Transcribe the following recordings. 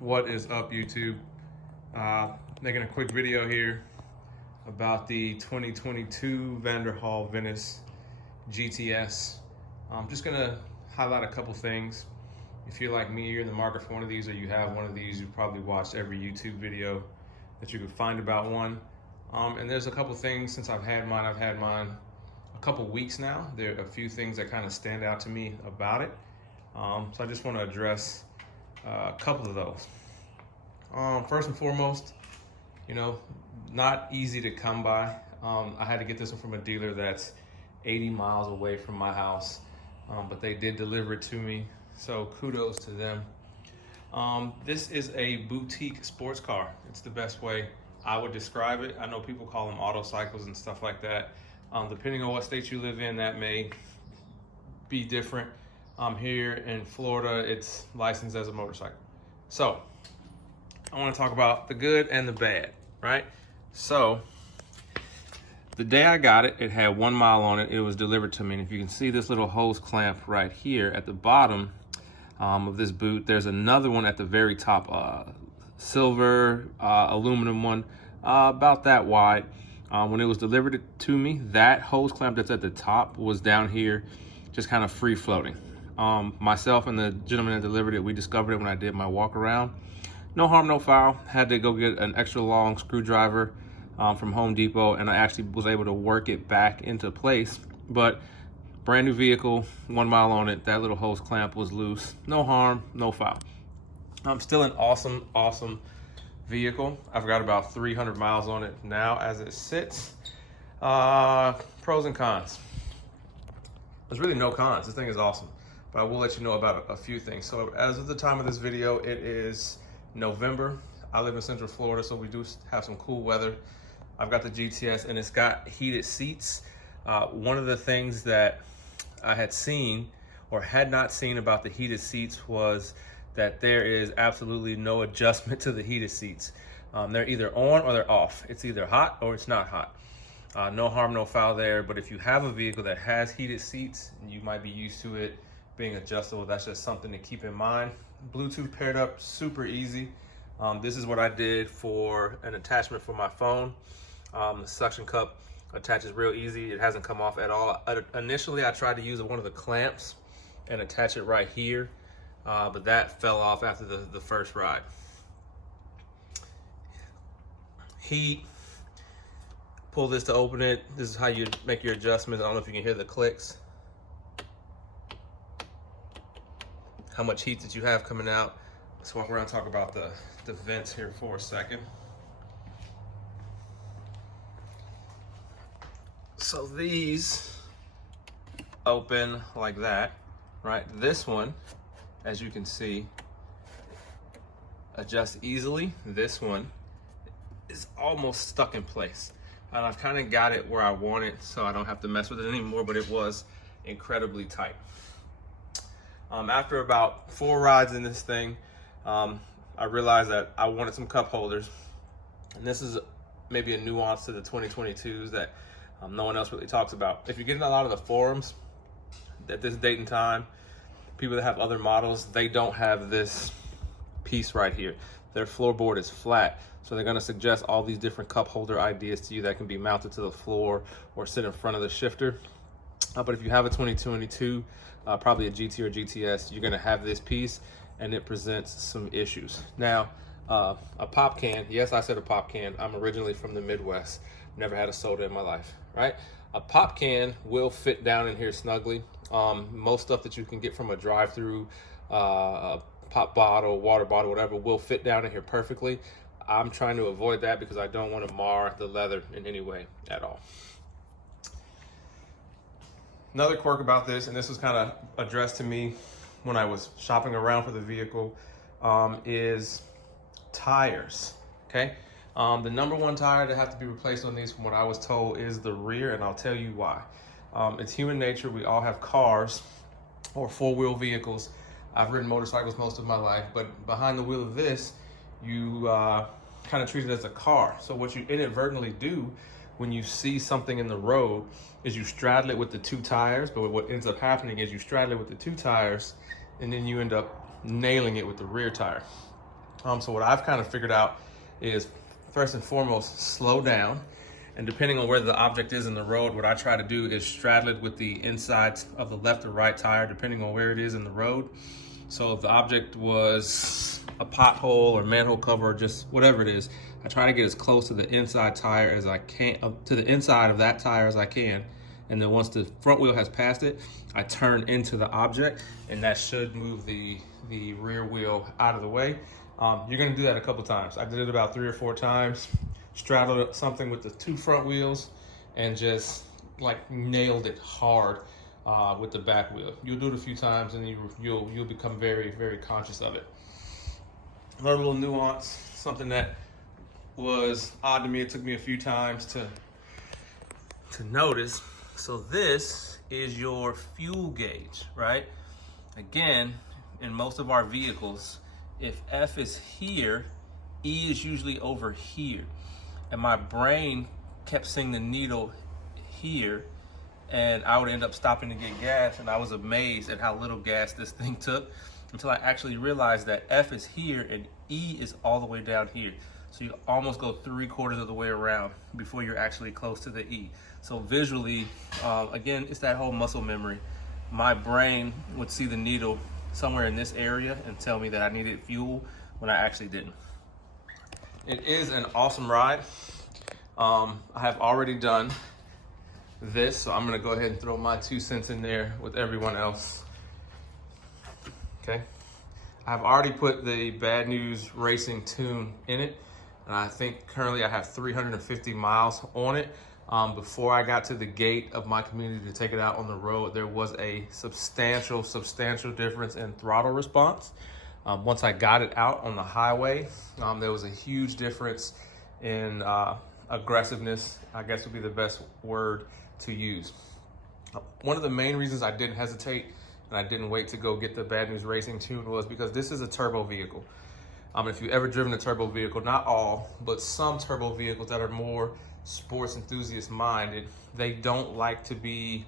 What is up, YouTube? Making a quick video here about the 2022 Vanderhall Venice GTS. I'm just gonna highlight a couple things. If you're like me, you're in the market for one of these, or you have one of these, you've probably watched every YouTube video that you could find about one. And there's a couple things since I've had mine a couple weeks now. There are a few things that kind of stand out to me about it. So I just want to address a couple of those. First and foremost, not easy to come by. I had to get this one from a dealer that's 80 miles away from my house, but they did deliver it to me, so kudos to them. This is a boutique sports car. It's the best way I would describe it. I know people call them auto cycles and stuff like that. Depending on what state you live in, that may be different. Here in Florida, it's licensed as a motorcycle. So I want to talk about the good and the bad, right? So the day I got it, it had 1 mile on it. It was delivered to me. And if you can see this little hose clamp right here at the bottom of this boot, there's another one at the very top, silver aluminum one, about that wide. When it was delivered to me, that hose clamp that's at the top was down here, just kind of free floating. Myself and the gentleman that delivered it, we discovered it when I did my walk around. No harm, no foul. Had to go get an extra long screwdriver from Home Depot, and I actually was able to work it back into place. But brand new vehicle, 1 mile on it, that little hose clamp was loose. No harm, no foul. Still an awesome vehicle. I've got about 300 miles on it now as it sits. Pros and cons. There's really no cons. This thing is awesome, but I will let you know about a few things. So as of the time of this video, it is November. I live in Central Florida, so we do have some cool weather. I've got the GTS and it's got heated seats. One of the things that I had seen or had not seen about the heated seats was that there is absolutely no adjustment to the heated seats. They're either on or they're off. It's either hot or it's not hot. No harm, no foul there. But if you have a vehicle that has heated seats, you might be used to it being adjustable. That's just something to keep in mind. Bluetooth paired up, super easy. This is what I did for an attachment for my phone. The suction cup attaches real easy. It hasn't come off at all. Initially, I tried to use one of the clamps and attach it right here, but that fell off after the first ride. Heat. Pull this to open it. This is how you make your adjustments. I don't know if you can hear the clicks. How much heat did you have coming out? Let's walk around and talk about the vents here for a second. So these open like that, right? This one, as you can see, adjusts easily. This one is almost stuck in place. And I've kind of got it where I want it, so I don't have to mess with it anymore, but it was incredibly tight. After about 4 rides in this thing, I realized that I wanted some cup holders. And this is maybe a nuance to the 2022s that no one else really talks about. If you get in a lot of the forums at this date and time, people that have other models, they don't have this piece right here. Their floorboard is flat. So they're gonna suggest all these different cup holder ideas to you that can be mounted to the floor or sit in front of the shifter. But if you have a 2022, probably a GT or GTS, you're gonna have this piece and it presents some issues. Now, a pop can, yes, I said a pop can. I'm originally from the Midwest, never had a soda in my life, right? A pop can will fit down in here snugly. Most stuff that you can get from a drive-through, a pop bottle, water bottle, whatever, will fit down in here perfectly. I'm trying to avoid that because I don't want to mar the leather in any way at all. Another quirk about this, and this was kind of addressed to me when I was shopping around for the vehicle, is tires, okay? The number one tire that has to be replaced on these, from what I was told, is the rear, and I'll tell you why. It's human nature. We all have cars or four-wheel vehicles. I've ridden motorcycles most of my life, but behind the wheel of this, you kind of treat it as a car. So what you inadvertently do when you see something in the road is you straddle it with the 2 tires, but what ends up happening is you straddle it with the 2 tires and then you end up nailing it with the rear tire. So what I've kind of figured out is, first and foremost, slow down. And depending on where the object is in the road, what I try to do is straddle it with the insides of the left or right tire, depending on where it is in the road. So if the object was a pothole or manhole cover or just whatever it is, I try to get as close to the inside tire as I can, to the inside of that tire as I can. And then once the front wheel has passed it, I turn into the object, and that should move the rear wheel out of the way. You're gonna do that a couple times. I did it about 3 or 4 times, straddled something with the 2 front wheels, and just like nailed it hard with the back wheel. You'll do it a few times, and you'll become very, very conscious of it. Another little nuance, something that was odd to me, it took me a few times to notice. So this is your fuel gauge, right? Again, in most of our vehicles, if F is here, E is usually over here. And my brain kept seeing the needle here, and I would end up stopping to get gas, and I was amazed at how little gas this thing took until I actually realized that F is here and E is all the way down here. So you almost go 3/4 of the way around before you're actually close to the E. So visually, again, it's that whole muscle memory. My brain would see the needle somewhere in this area and tell me that I needed fuel when I actually didn't. It is an awesome ride. I have already done this, so I'm gonna go ahead and throw my 2 cents in there with everyone else. Okay, I've already put the Bad News Racing tune in it, and I think currently I have 350 miles on it. Before I got to the gate of my community to take it out on the road, there was a substantial difference in throttle response. Once I got it out on the highway, there was a huge difference in aggressiveness, I guess would be the best word to use. One of the main reasons I didn't hesitate and I didn't wait to go get the Bad News Racing tune was because this is a turbo vehicle. If you've ever driven a turbo vehicle, not all, but some turbo vehicles that are more sports enthusiast minded, they don't like to be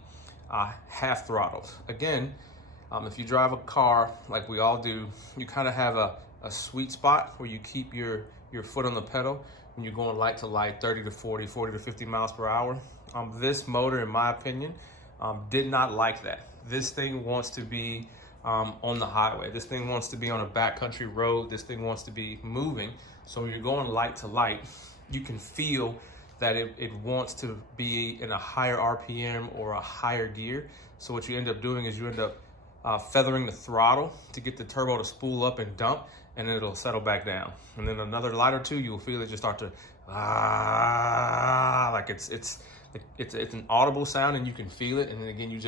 half throttled. Again, if you drive a car like we all do, you kind of have a sweet spot where you keep your foot on the pedal when you're going light to light, 30 to 40, 40 to 50 miles per hour. This motor, in my opinion, did not like that. This thing wants to be on the highway. This thing wants to be on a backcountry road. This thing wants to be moving. So when you're going light to light, you can feel that it wants to be in a higher RPM or a higher gear. So what you end up doing is you end up feathering the throttle to get the turbo to spool up and dump, and then it'll settle back down. And then another light or two, you'll feel it just start to like it's an audible sound, and you can feel it. And then again, you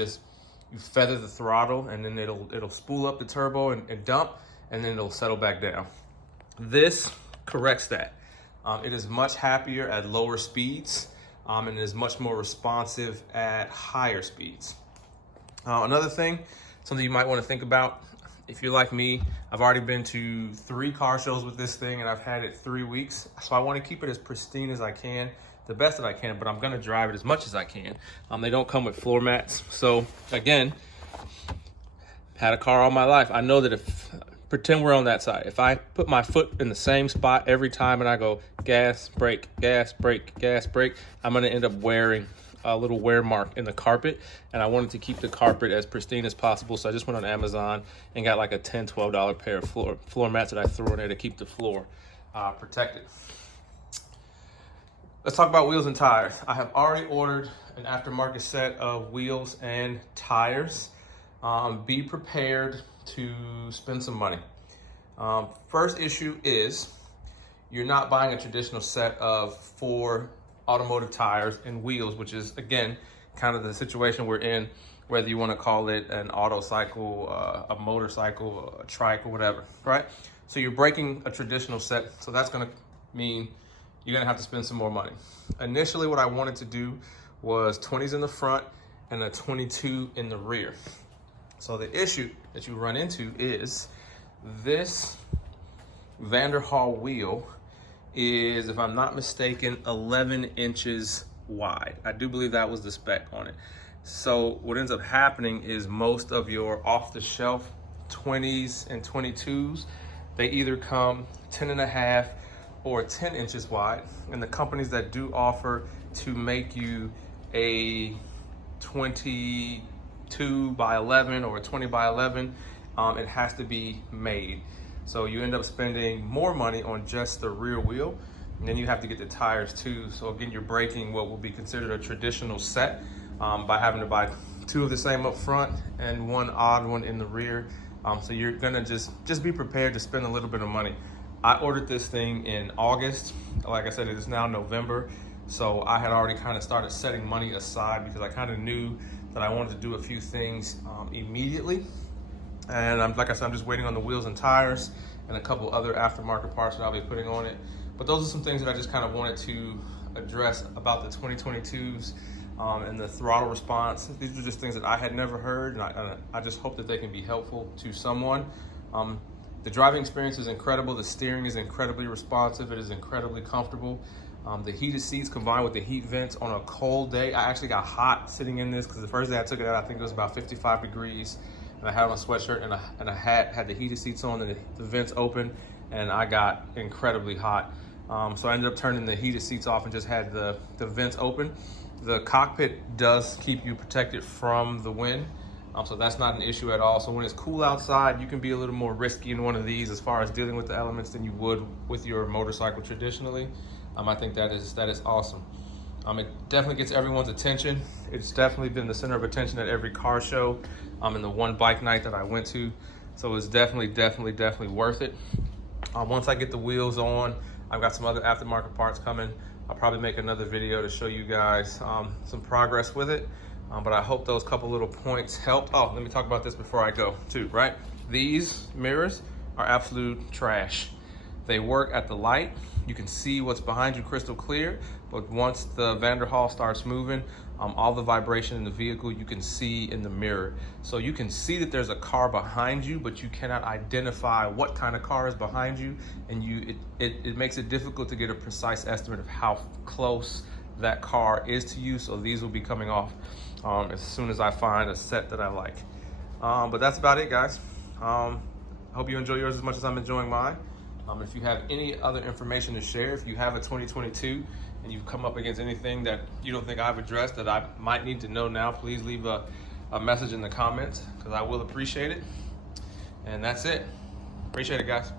feather the throttle, and then it'll spool up the turbo and dump, and then it'll settle back down. This corrects that. It is much happier at lower speeds, and it is much more responsive at higher speeds. Another thing, something you might want to think about, if you're like me, I've already been to 3 car shows with this thing, and I've had it 3 weeks. So I want to keep it as pristine as I can, the best that I can, but I'm going to drive it as much as I can. They don't come with floor mats. So again, had a car all my life. I know that pretend we're on that side. If I put my foot in the same spot every time and I go gas, brake, gas, brake, gas, brake, I'm going to end up wearing a little wear mark in the carpet, and I wanted to keep the carpet as pristine as possible. So I just went on Amazon and got like a $10, $12 pair of floor mats that I threw in there to keep the floor protected. Let's talk about wheels and tires. I have already ordered an aftermarket set of wheels and tires. Be prepared to spend some money. First issue is you're not buying a traditional set of 4 automotive tires and wheels, which is, again, kind of the situation we're in, whether you want to call it an auto cycle, a motorcycle, a trike, or whatever, right? So you're breaking a traditional set, so that's going to mean you're going to have to spend some more money. Initially, what I wanted to do was 20s in the front and a 22 in the rear. So the issue that you run into is this Vanderhall wheel is, if I'm not mistaken, 11 inches wide. I do believe that was the spec on it. So what ends up happening is most of your off-the-shelf 20s and 22s, They either come 10.5 or 10 inches wide, and the companies that do offer to make you a 22 by 11 or a 20 by 11, it has to be made. So you end up spending more money on just the rear wheel, and then you have to get the tires too. So again, you're breaking what will be considered a traditional set by having to buy 2 of the same up front and 1 odd one in the rear. So you're gonna just be prepared to spend a little bit of money. I ordered this thing in August. Like I said, it is now November. So I had already kind of started setting money aside because I kind of knew that I wanted to do a few things immediately. And like I said, I'm just waiting on the wheels and tires and a couple other aftermarket parts that I'll be putting on it. But those are some things that I just kind of wanted to address about the 2022s and the throttle response. These are just things that I had never heard, and I just hope that they can be helpful to someone. The driving experience is incredible. The steering is incredibly responsive. It is incredibly comfortable. The heated seats combined with the heat vents on a cold day. I actually got hot sitting in this because the first day I took it out, I think it was about 55 degrees. And I had on a sweatshirt and a hat, had the heated seats on and the vents open, and I got incredibly hot. So I ended up turning the heated seats off and just had the vents open. The cockpit does keep you protected from the wind. So that's not an issue at all. So when it's cool outside, you can be a little more risky in one of these as far as dealing with the elements than you would with your motorcycle traditionally. I think that is awesome. It definitely gets everyone's attention. It's definitely been the center of attention at every car show and the one bike night that I went to. So it's definitely worth it. Once I get the wheels on, I've got some other aftermarket parts coming. I'll probably make another video to show you guys some progress with it. But I hope those couple little points helped. Oh, let me talk about this before I go too, right? These mirrors are absolute trash. They work at the light. You can see what's behind you crystal clear, but once the Vanderhall starts moving, all the vibration in the vehicle you can see in the mirror. So you can see that there's a car behind you, but you cannot identify what kind of car is behind you, and it makes it difficult to get a precise estimate of how close that car is to you. So these will be coming off as soon as I find a set that I like. But that's about it, guys. I hope you enjoy yours as much as I'm enjoying mine. If you have any other information to share, if you have a 2022 and you've come up against anything that you don't think I've addressed that I might need to know now, please leave a message in the comments because I will appreciate it. And that's it. Appreciate it, guys.